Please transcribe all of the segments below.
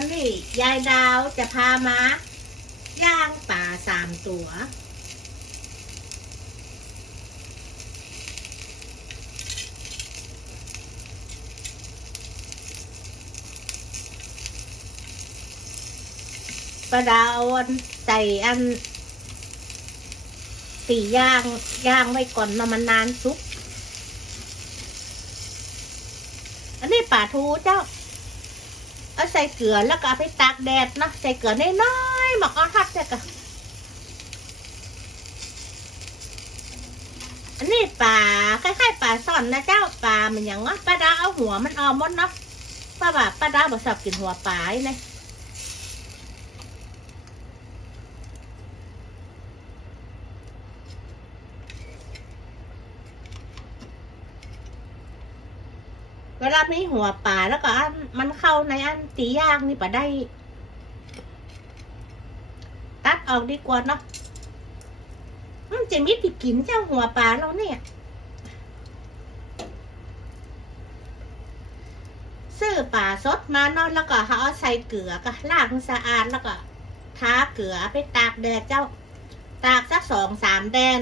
วันนี้ยายดาวจะพามาย่างป่าสามตัว ประดาวอันใส่อันตีย่างย่างไว้ก่อนมามันนานซุกอันนี้ป่าทูเจ้า เอาใส่เกลือแล้วก็เอาไปตากแดดนะใส่เกลือน้อยๆหมักอ้อทัดใช่กะอันนี้ปลาคล้ายๆปลาซ่อนนะเจ้าปลามันอย่างว่าป้าดาเอาหัวมันออมมดเนาะป้าบ่าป้าดาบอกชอบกินหัวปลาไอ้นะ เวลามีหัวป่าแล้วก็อันมันเข้าในอันตียางนี่ป่าได้ ตัดออกดีกว่าเนาะมันจะมีติดกินเจ้าหัวป่าเราเนี่ยซื้อป่าสดมาเนาะแล้วก็เขาเอาใส่เกลือก็ล้างสะอาดแล้วก็ทาเกลือไปตากแดดเจ้า ตากสักสองสามแดน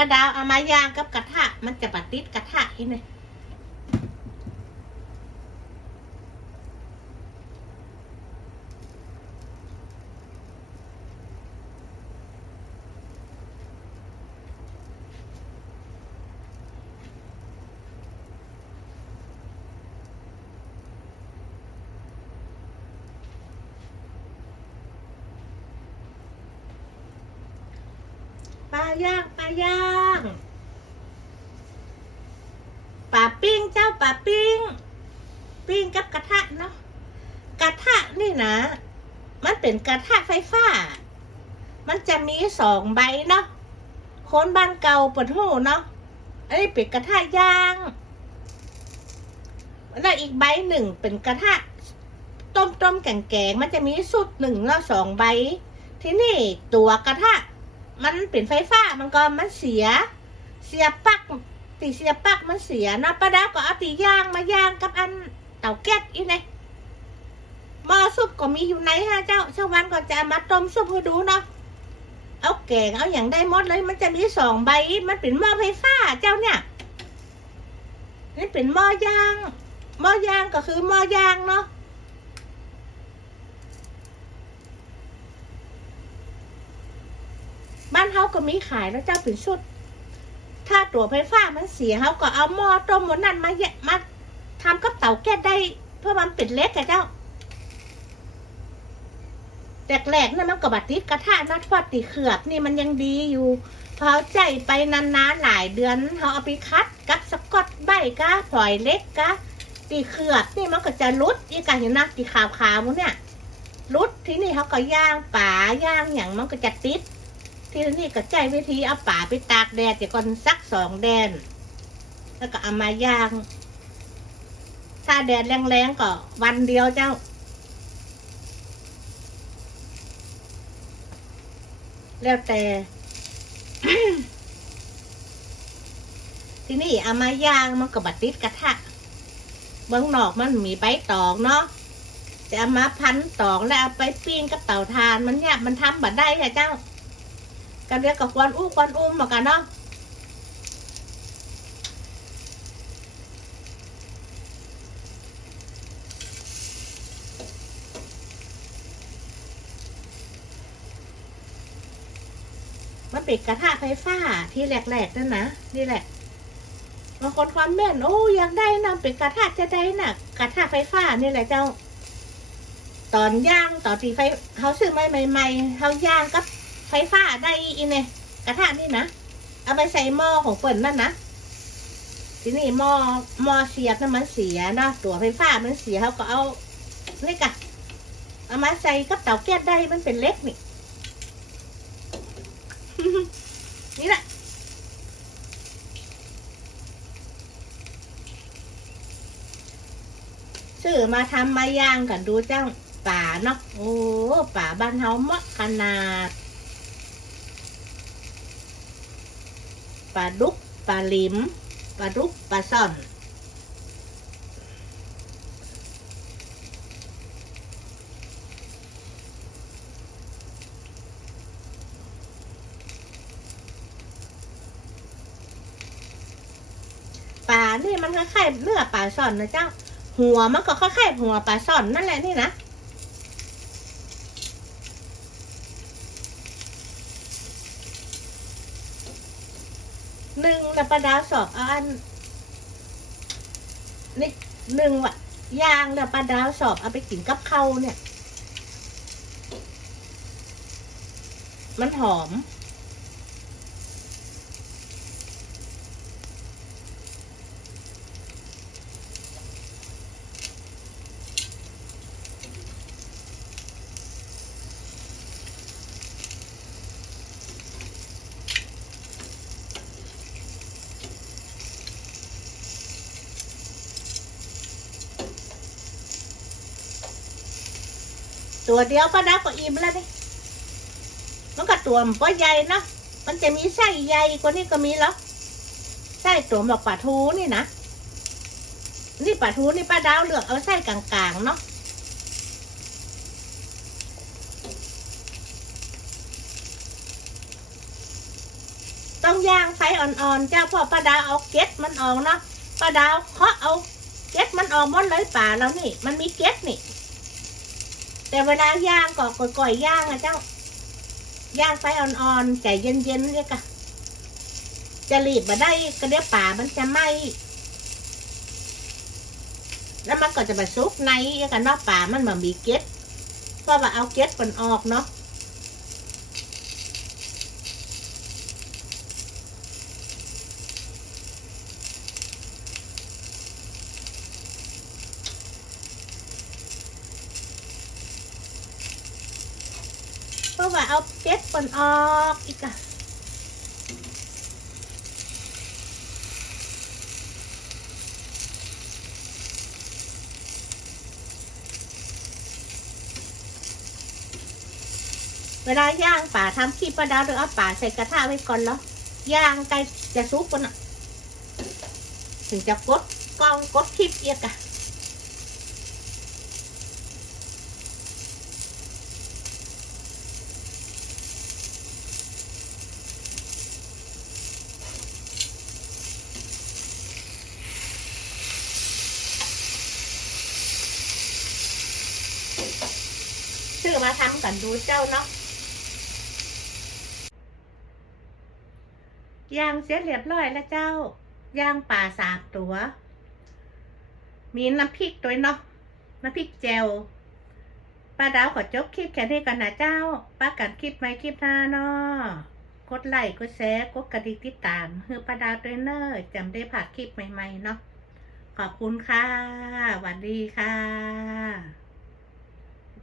ป้าดาวเอามาย่างกับกระทะ มันจะปะติดกระทะอีเนี่ย ปลาย่างปลาย่างปลาปิ้งเจ้าปลาปิ้ง ปิ้งกับกระทะเนาะกระทะนี่นะ มันเป็นกระทะไฟฟ้า มันจะมีสองใบเนาะคนบ้านเก่าปวดหูเนาะอันนี้เป็นกระทะย่างแล้วอีกใบหนึ่งเป็นกระทะต้มต้มๆแกงแกงๆมันจะมีสุดหนึ่งแล้วสองใบ ที่นี่ตัวกระทะ มันเป็นไฟฟ้ามันก็มันเสีย เสียปักตีเสียปักมันเสียนะป้าดาวก็เอาตีย่างมาย่างกับอันเต่าแก๊สอีไงหม้อซุปก็มีอยู่ไหนฮะเจ้าชาววันก็จะมาต้มซุปให้ดูเนาะเอาแกงเอาอย่างได้หมดเลยมันจะมีสองใบมันเป็นหม้อไฟฟ้าเจ้าเนี่ยนี่เป็นหม้อย่างหม้อย่างก็คือหม้อย่างเนาะ บ้าน เฮาก็มีขายแล้วเจ้าเป็นชุด ถ้าตัวไฟฟ้ามันเสียเฮาก็เอาหม้อต้มหมดนั่นมาแยะมาทำกับเตาแก๊สได้ เพื่อมันเป็นเล็กอะเจ้าแต่แรกๆนั่นมันก็บัดติดกระทะนัดพอตีเขือบนี่มันยังดีอยู่พอใจไปนานๆหลายเดือนเขาเอาไปคัดกับสกอตใบกะฝอยเล็กกะตีเขือบนี่มันก็จะรุดอีกการเห็นนะตีขาวๆมันเนี่ยรุดที่นี่เขาก็ย่างป่าย่างอย่างมันก็จะติด ที่นี่ก็ใจวิธีเอาป่าไปตากแดดเดี๋ยวก่อนสักสองแดน แล้วก็เอามาย่าง ถ้าแดดแรงๆก็วันเดียวเจ้า แล้วแต่ที่นี่เอามาย่างมันก็บัดติดกระทะเบื้องนอกมันมีใบตองเนาะจะเอามาพันตองแล้วเอาไปปิ้งกับเต่าทานมันเนี่ยมันทำบัดได้ค่ะเจ้า กันเรียกกับกวนอู้กวนอุ้มเหมือนกันเนาะมันเป็นกระทะไฟฟ้าที่แหลกๆนั่นนะนี่แหละบางคนความแม่นโอ้อยากได้นะเป็นกระทะจะได้น่ะกระทะไฟฟ้านี่แหละเจ้า ตอนย่างตอนที่ไฟเขาซื้อใหม่ๆเขาย่างกับ ไฟฟ้าได้อีเนี่ยกระทะนี่นะ เอาไปใส่หม้อของเปิ่นนั่นนะ ทีนี้หม้อหม้อเสียบนั่นมันเสียเนาะตัวไฟฟ้ามันเสียเขาก็เอานี่กะเอามาใส่กับเตาแก๊สได้มันเป็นเล็กนี่ นี่แหละซื้อมาทำมาย่างกันดูเจ้าป่าเนาะโอ้ป่าบ้านเฮาเมาะขนาด ปลาดุกปลาลิมปลาดุกปลาซ่อนปลานี่มันคล้ายๆเนื้อปลาซ่อนนะเจ้า หัวมันก็คล้ายๆหัวปลาซ่อนนั่นแหละนี่นะ หนึ่งแล้วปลาดาวสอบเอาอันนี่หนึ่งว่ะยางแล้วปลาดาวสอบเอาไปกินกับข้าวเนี่ย มันหอม ตัวเดียวก็ได้ก็อิ่มแล้วนี่มันก็ตัวมันก็ใหญ่เนอะมันจะมีไส้ใหญ่กว่านี้ก็มีแล้วไส้ตัวแบบปลาทูนี่นะนี่ปลาทูนี่ป้าดาวเลือกเอาไส้กลางๆเนาะต้องย่างไฟอ่อนๆเจ้าพ่อป้าดาวเอาเก็ดมันออกเนาะป้าดาวเคาะเอาเก็ดมันออกหมดเลยป่าแล้วนี่ มันมีเก็ดนี่ แต่เวลาย่างก็ก่อยๆย่างอะเจ้า ย่างไฟอ่อนๆใจเย็นๆเนี่ยกะจะรีบมาได้ก็เดี๋ยวป่ามันจะไหม้แล้วมันก็จะมาซุกในกันนอกป่ามันมามีเก็ดเพราะว่าเอาเก็ดมันออกเนาะ เอาเก็ดมันออกอีกอะเวลาย่างป่าทำขี้ปลาดาวหรือเอาป่าใส่กระทะไว้ก่อนแล้วย่างใกล้จะซุกกันอะถึงจะกดกองกดคลิปเอียกอะ ซื้อมาทำกันดูเจ้าเนาะยางเสร็จเรียบร้อยแล้วเจ้ายางป่าสามตัว มีน้ำพริกตัวเนาะน้ำพริกแจวป้าดาวขอจบคลิปแค่นี้ก่อนนะเจ้าป้ากันคลิปไหมคลิปหน้าเนาะกดไลค์กดแชร์กดกระดิ่งติดตามเพื่อป้าดาวด้วยเนอร์จำได้ผ่าคลิปใหม่ๆเนาะขอบคุณค่ะสวัสดีค่ะ